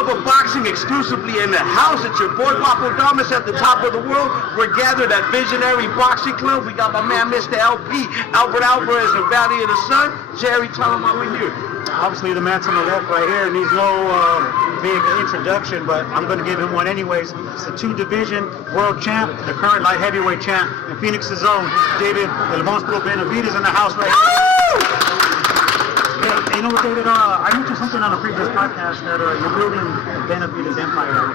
love of boxing exclusively in the house. It's your boy Papodamas at the top of the world. We're gathered at Visionary Boxing Club. We got my man Mr. LP, Albert Alvarez in Valley of the Sun. Jerry, tell him why we're here. Obviously the man to my left right here needs no big introduction, but I'm going to give him one anyways. It's the 2-division world champ, the current light heavyweight champ, and Phoenix's own David Benavidez in the house right here. You know what, David, I mentioned something on a previous podcast that you're building Benavidez empire.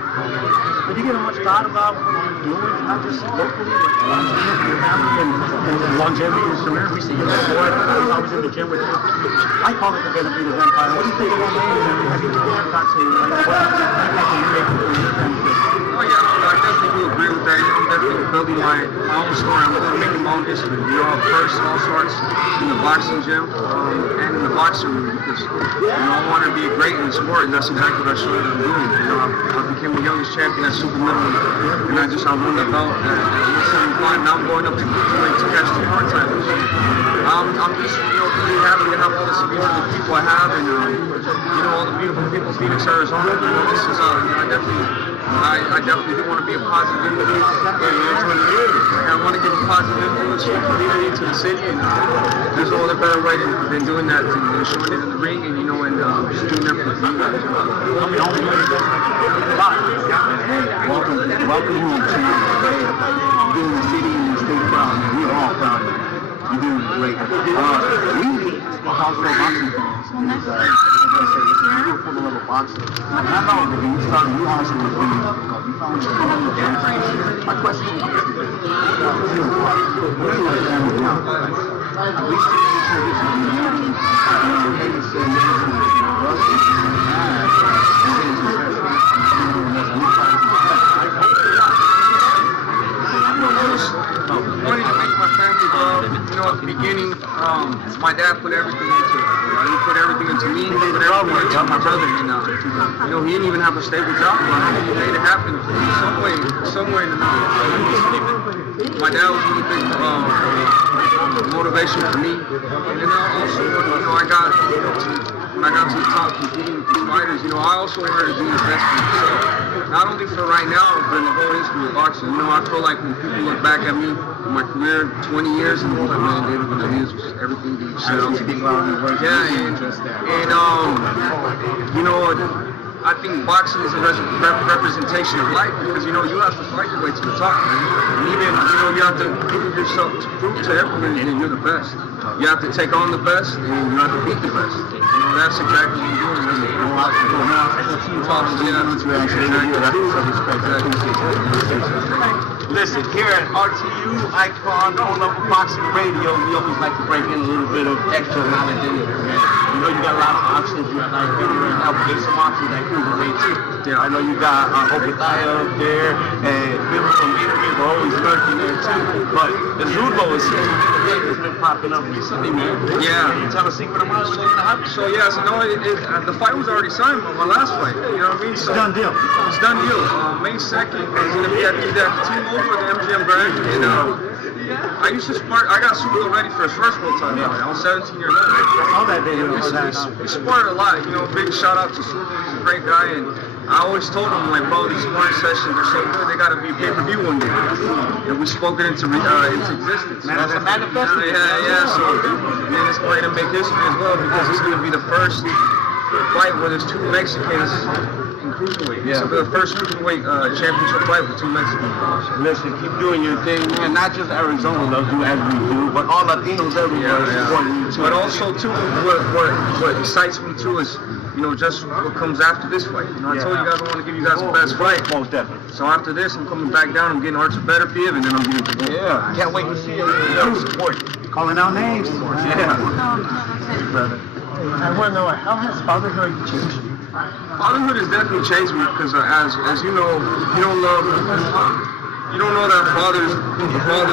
Did you give much thought about what you're doing, not just locally, but for your family and longevity in your career? We see you before. I was always in the gym with you. I call it the Benavidez empire. What do you think of that name? Have you got to, like, what impact can you make for your family? Oh yeah, I definitely do agree with that. I'm definitely building my own story. I'm going to make my own history. First, all starts in the boxing gym and in the boxing room because I want to be great in the sport, and that's exactly what I showed I'm doing. I became the youngest champion at super middleweight, and I won the belt at 175. Now I'm going up to cruiserweight to catch the hard titles. I'm just really happy to have all the support of the people I have, and all the beautiful people of Phoenix, Arizona. This is I definitely do want to be a positive influence. I want to give a positive influence to the community, to the city, and there's no other better way than doing that than showing it in the ring and just doing that for the community. Welcome home to doing the city and the state proud. We're all proud of you. You're doing great. We are 4luvofboxing fans. You're for the love of boxing. And I know that when you started, you honestly was doing it because you found it. My question is, what do you like family now? At least you can wanted to make my family proud. At the beginning, my dad put everything into it. He put everything into me, he put everything into my brother, and he didn't even have a stable job. He made it happen somewhere in the middle. My dad was really big motivation for me, and then also when I got to the top competing with these fighters, I also wanted to do the best for myself. Not only for right now, but in the whole history of boxing. I feel like when people look back at me, my career, 20 years, and they're like, man, David Benavidez was everything that you said. I think boxing is a representation of life because, you have to fight your way to the top. And even, you have to prove yourself, to prove to everybody that you're the best. You have to take on the best and you have to beat the best. That's exactly what you're doing. Listen, here at RTU, Ikon, 4luvofboxing Radio, we always like to break in a little bit of extra knowledge in it, man. You got a lot of options. You got like video and help get some options that cruiserweight too. Yeah, I know you got Obadiah up there, and people from Italy are always lurking there too. But the Zubo is has been popping up recently, man. Yeah. Can you tell a secret of what's going to happen? So the fight was already signed for my last fight. You know what I mean? So, it's done deal. It's done deal. May 2nd is going to be at the T-Mobile for the MGM Grand, and I used to spar. I got Super ready for his first world title. I was 17 years old. I saw that video. We sparred a lot. Big shout out to Super. He's a great guy, and I always told him, like, bro, these sparring sessions are so good. They got to be a pay-per-view one day. And we spoke it into existence. Manifested. Yeah. So then it's going to make history as well because it's going to be the first fight where there's two Mexicans in cruiserweight. Yeah. So the first cruiserweight championship fight with two Mexicans. Listen, keep doing your thing, man. Not just Arizona does do as we do, but all Latinos everywhere supporting you too. But also too, what excites me too is just what comes after this fight. I told you guys I want to give you guys the best fight. Most definitely. So after this, I'm coming back down. I'm getting Archer Beterbiev, and then I'm getting Yeah. Can't wait to see you support. Calling out names. Yeah. Brother. I want to know, how has fatherhood changed you? Fatherhood has definitely changed me because as you know, you don't know that father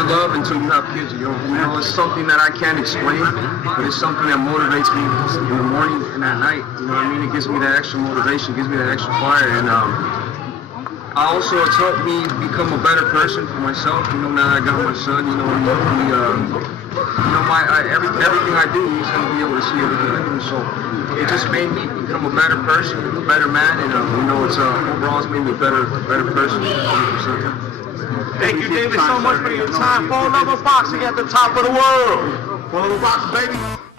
love until you have kids. It's something that I can't explain, but it's something that motivates me in the morning and at night. It gives me that extra motivation, gives me that extra fire, and it's helped me become a better person for myself. Now that I got my son, everything I do, he's gonna be able to see everything I do. So it just made me become a better person, a better man, and you know, it's overall it's made me a better person. 100%. Thank you, David, so much for your time. 4 Love of Boxing at the top of the world. 4 Love of Boxing, baby.